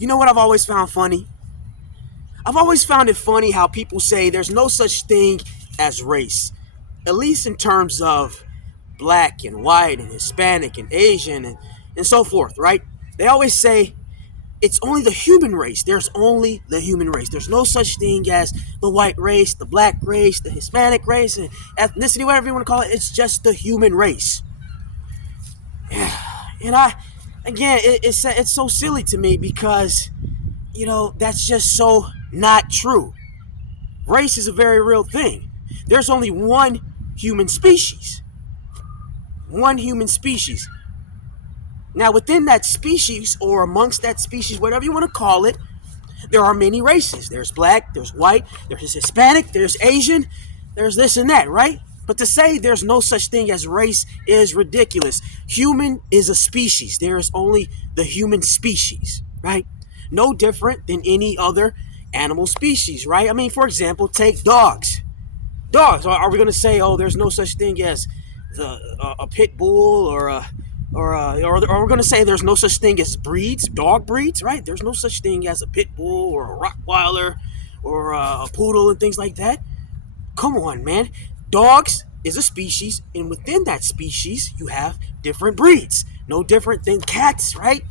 You know what I've always found funny? I've always found it funny how people say there's no such thing as race, at least in terms of black and white and Hispanic and Asian and so forth, right? They always say it's only the human race. There's only the human race. There's no such thing as the white race, the black race, the Hispanic race, and ethnicity, whatever you want to call it. It's just the human race. And again, it's so silly to me because, that's just so not true. Race is a very real thing. There's only one human species. One human species. Now, within that species, or amongst that species, whatever you want to call it, there are many races. There's black, there's white, there's Hispanic, there's Asian, there's this and that, right? But to say there's no such thing as race is ridiculous. Human is a species. There is only the human species, right? No different than any other animal species, right? I mean, for example, take dogs. Dogs. Are we going to say, oh, there's no such thing as a pit bull or we're going to say there's no such thing as breeds, dog breeds, right? There's no such thing as a pit bull or a Rottweiler or a poodle and things like that. Come on, man. Dogs is a species, and within that species, you have different breeds. No different than cats, right?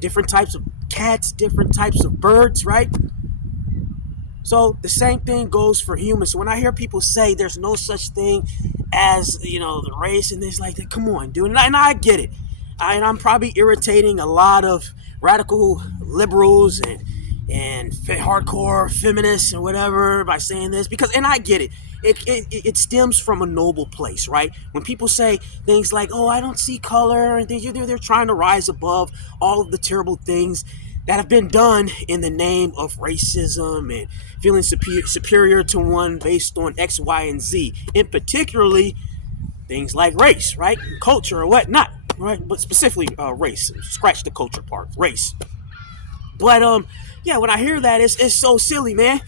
Different types of cats, different types of birds, right? So the same thing goes for humans. So when I hear people say there's no such thing as, the race and things like that, come on, dude. And I get it. And I'm probably irritating a lot of radical liberals and hardcore feminists and whatever by saying this, and I get it. It stems from a noble place, right? When people say things like, oh, I don't see color, and they're trying to rise above all of the terrible things that have been done in the name of racism and feeling superior to one based on X, Y, and Z, and particularly things like race, right? Culture or whatnot, right? But specifically race. Scratch the culture part, race. But when I hear that, it's so silly, man.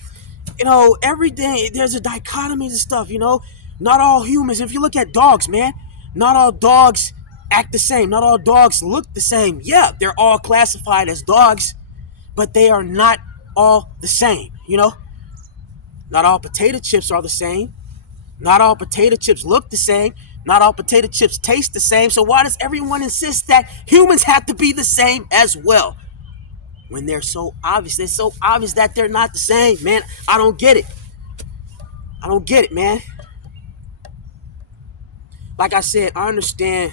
Every day there's a dichotomy and stuff, Not all humans, if you look at dogs, man, not all dogs act the same. Not all dogs look the same. Yeah, they're all classified as dogs, but they are not all the same, Not all potato chips are the same. Not all potato chips look the same. Not all potato chips taste the same. So why does everyone insist that humans have to be the same as well? When they're so obvious. It's so obvious that they're not the same, man. I don't get it. I don't get it, man. Like I said, I understand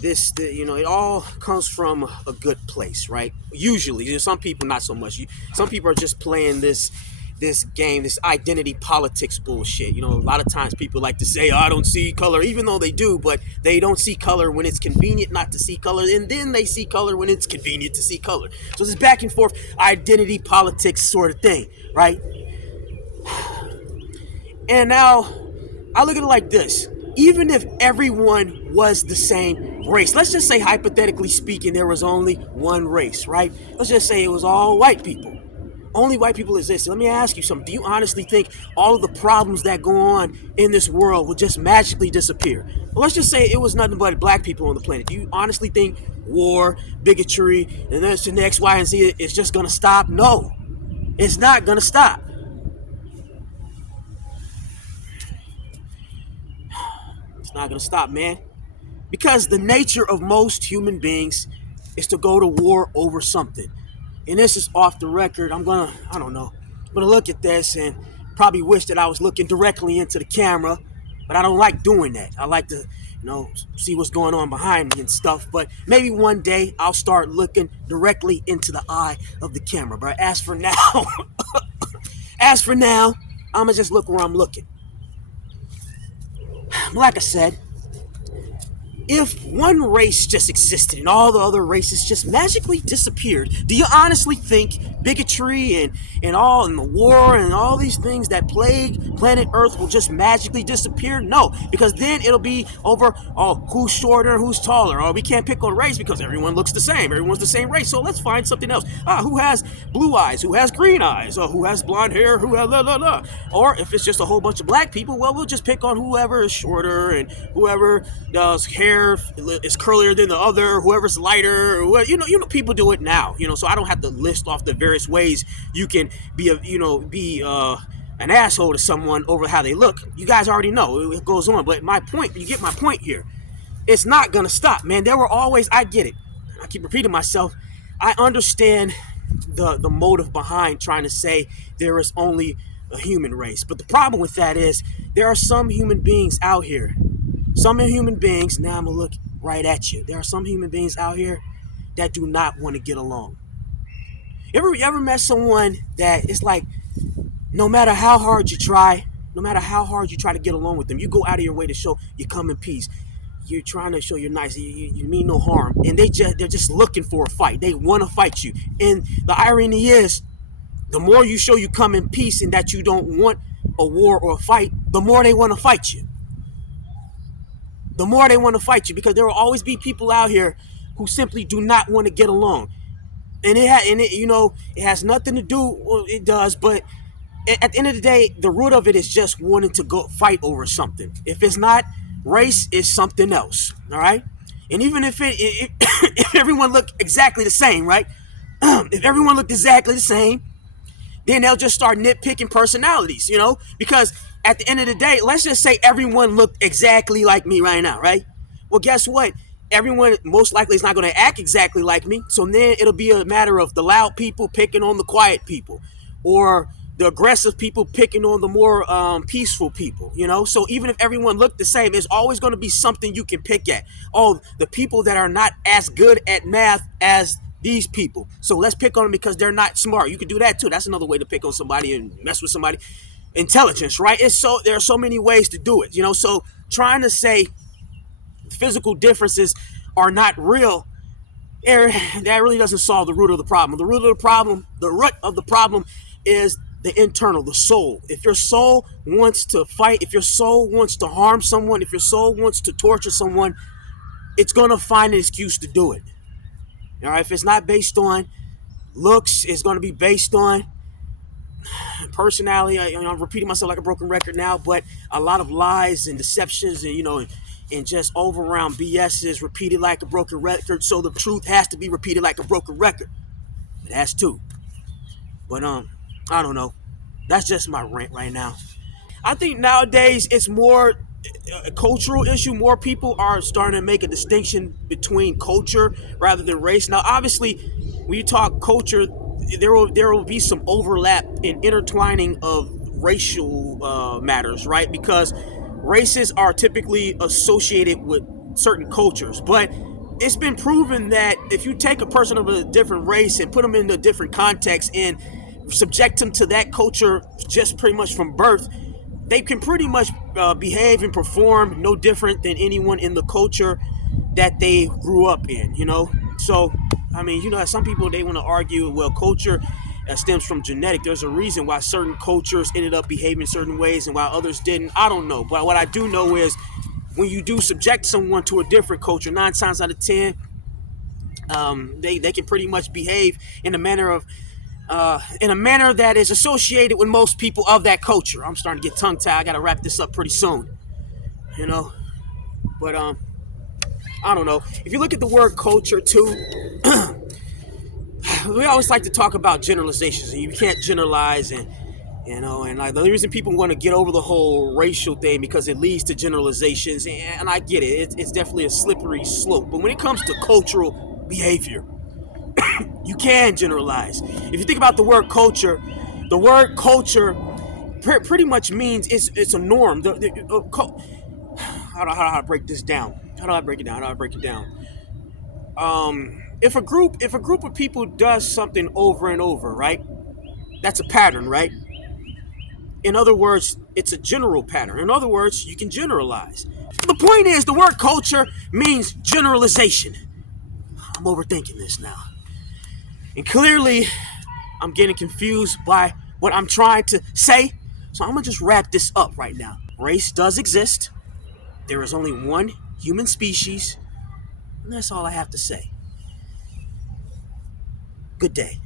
this, it all comes from a good place, right? Usually, some people not so much. Some people are just playing this game, this identity politics bullshit. A lot of times people like to say, oh, I don't see color, even though they do, but they don't see color when it's convenient not to see color, and then they see color when it's convenient to see color. So this back and forth identity politics sort of thing, right? And now I look at it like this. Even if everyone was the same race, let's just say, hypothetically speaking, there was only one race, right? Let's just say it was all white people. Only white people exist. Let me ask you something. Do you honestly think all of the problems that go on in this world would just magically disappear? Well, let's just say it was nothing but black people on the planet. Do you honestly think war, bigotry, and this and X, Y, and Z is just going to stop? No, it's not going to stop. It's not going to stop, man. Because the nature of most human beings is to go to war over something. And this is off the record. I'm going to look at this and probably wish that I was looking directly into the camera, but I don't like doing that. I like to, see what's going on behind me and stuff, but maybe one day I'll start looking directly into the eye of the camera. But as for now, I'm going to just look where I'm looking. Like I said, if one race just existed and all the other races just magically disappeared, do you honestly think bigotry and the war and all these things that plague planet Earth will just magically disappear? No, because then it'll be over, who's shorter, who's taller. We can't pick on race because everyone looks the same. Everyone's the same race, so let's find something else. Who has blue eyes? Who has green eyes? Who has blonde hair? Who has la. Or if it's just a whole bunch of black people, well, we'll just pick on whoever is shorter and whoever does hair hair is curlier than the other, whoever's lighter, or what, people do it now, so I don't have to list off the various ways you can be an asshole to someone over how they look. You guys already know it goes on. But my point, you get my point here. It's not gonna stop, man. There were always, I get it. I keep repeating myself. I understand the motive behind trying to say there is only a human race. But the problem with that is there are some human beings out here. Some human beings, now I'm gonna look right at you. There are some human beings out here that do not want to get along. You ever met someone that it's like, no matter how hard you try to get along with them, you go out of your way to show you come in peace. You're trying to show you're nice. You mean no harm, and they're just looking for a fight. They want to fight you. And the irony is, the more you show you come in peace and that you don't want a war or a fight, the more they want to fight you. The more they want to fight you, because there will always be people out here who simply do not want to get along. And it has nothing to do. Well, it does, but at the end of the day, the root of it is just wanting to go fight over something. If it's not race, it's something else. All right. And even if everyone looked exactly the same, right? If everyone looked exactly the same, then they'll just start nitpicking personalities, because at the end of the day, let's just say everyone looked exactly like me right now, right? Well, guess what? Everyone most likely is not going to act exactly like me. So then it'll be a matter of the loud people picking on the quiet people, or the aggressive people picking on the more peaceful people, So even if everyone looked the same, there's always going to be something you can pick at. Oh, the people that are not as good at math as these people, so let's pick on them because they're not smart. You could do that too. That's another way to pick on somebody and mess with somebody. Intelligence, right? There are so many ways to do it, So trying to say physical differences are not real, that really doesn't solve the root of the problem. The root of the problem is the internal, the soul. If your soul wants to fight, if your soul wants to harm someone, if your soul wants to torture someone, it's going to find an excuse to do it. All right, if it's not based on looks, it's going to be based on personality. I'm repeating myself like a broken record now, but a lot of lies and deceptions and just over around BS is repeated like a broken record. So the truth has to be repeated like a broken record. It has to. But I don't know. That's just my rant right now. I think nowadays it's more a cultural issue. More people are starting to make a distinction between culture rather than race. Now, obviously, when you talk culture, there will be some overlap in intertwining of racial matters, right? Because races are typically associated with certain cultures, but it's been proven that if you take a person of a different race and put them in a different context and subject them to that culture just pretty much from birth, they can pretty much behave and perform no different than anyone in the culture that they grew up in, So, I mean, some people, they want to argue, well, culture stems from genetic. There's a reason why certain cultures ended up behaving certain ways and why others didn't. I don't know. But what I do know is when you do subject someone to a different culture, 9 times out of 10, they can pretty much behave in a manner that is associated with most people of that culture. I'm starting to get tongue-tied. I got to wrap this up pretty soon, But I don't know. If you look at the word culture too, we always like to talk about generalizations, and you can't generalize, and like the reason people want to get over the whole racial thing because it leads to generalizations, and I get it. It's definitely a slippery slope. But when it comes to cultural behavior, you can generalize. If you think about the word culture pretty much means it's a norm. How do I break this down? How do I break it down? If a group of people does something over and over, right? That's a pattern, right? In other words, it's a general pattern. In other words, you can generalize. The point is, the word culture means generalization. I'm overthinking this now. And clearly, I'm getting confused by what I'm trying to say. So I'm going to just wrap this up right now. Race does exist. There is only one human species. And that's all I have to say. Good day.